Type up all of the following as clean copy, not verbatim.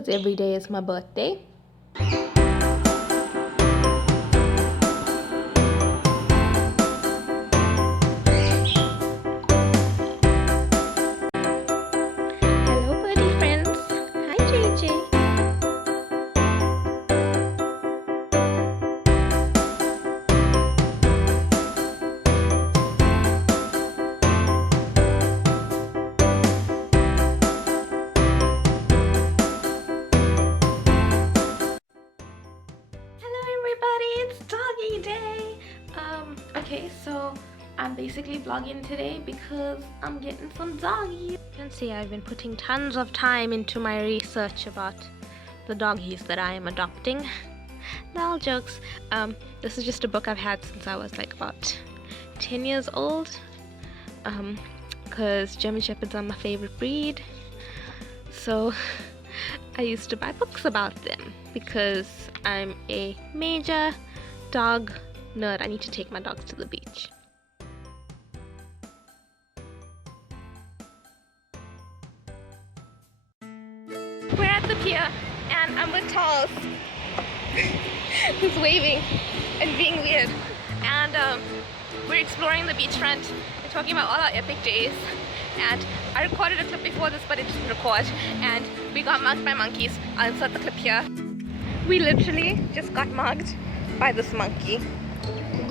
because every day is my birthday. Hello, buddy friends. Hi, JJ. It's Doggy day. Okay, so I'm basically vlogging today because I'm getting some doggies. You can see I've been putting tons of time into my research about the doggies that I am adopting. No jokes. This is just a book I've had since I was like about 10 years old. Because German Shepherds are my favorite breed. So I used to buy books about them because I'm a major dog nerd. I need to take my dogs to the beach. We're at the pier and I'm with Charles who's waving and being weird, and we're exploring the beachfront and talking about all our epic days. And I recorded a clip before this but it didn't record, and we got mugged by monkeys. I'll insert the clip here. We literally just got mugged by this monkey.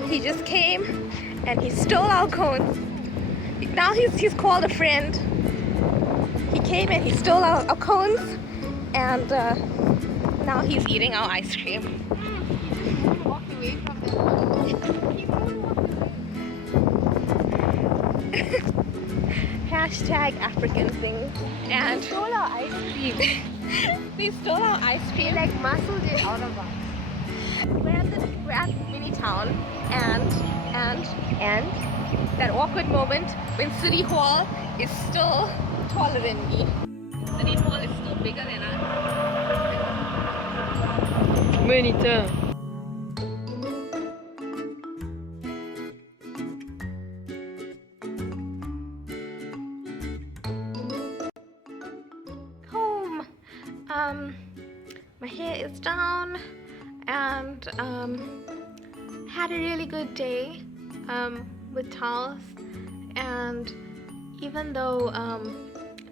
He just came and he stole our cones. Now he's called a friend. He came and he stole our cones, and now he's eating our ice cream. He walked away from them. He walked away. Hashtag African thing. And They stole our ice cream. they stole our ice cream. They like muscled it out of us. We're at mini town, and that awkward moment when City Hall is still taller than me. City Hall is still bigger than us. Mini town. Home. My hair is down, and had a really good day with Charles, and even though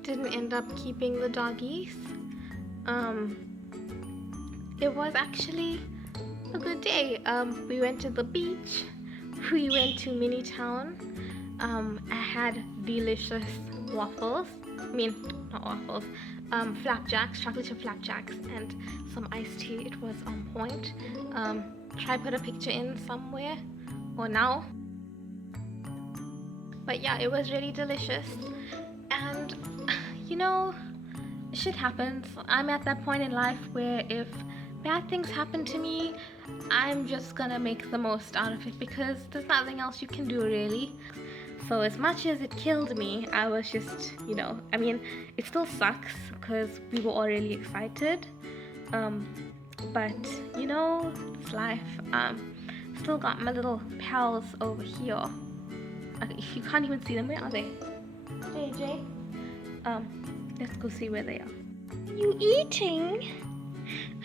didn't end up keeping the doggies, it was actually a good day. We went to the beach, we went to mini town. I had delicious waffles, not waffles, flapjacks, chocolate chip flapjacks, and some iced tea. It was on point. Try put a picture in somewhere or now. But yeah, it was really delicious. And you know, shit happens. I'm at that point in life where if bad things happen to me, I'm just gonna make the most out of it because there's nothing else you can do really. So as much as it killed me, I was just, it still sucks because we were all really excited. But it's life. Still got my little pals over here. You can't even see them. Where are they? JJ? Let's go see where they are. Are you eating?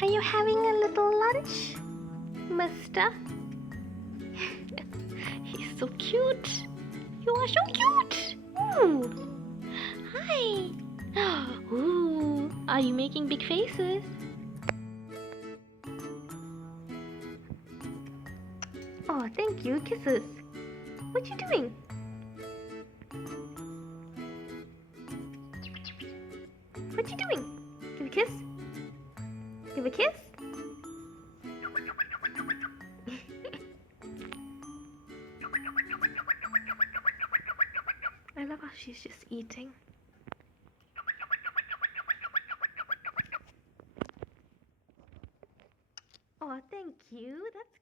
Are you having a little lunch, mister? He's so cute. You are so cute. Ooh. Hi. Ooh. Are you making big faces? Oh, thank you. Kisses. What you doing? What you doing? Give a kiss? Give a kiss? I love how she's just eating. Oh, thank you. That's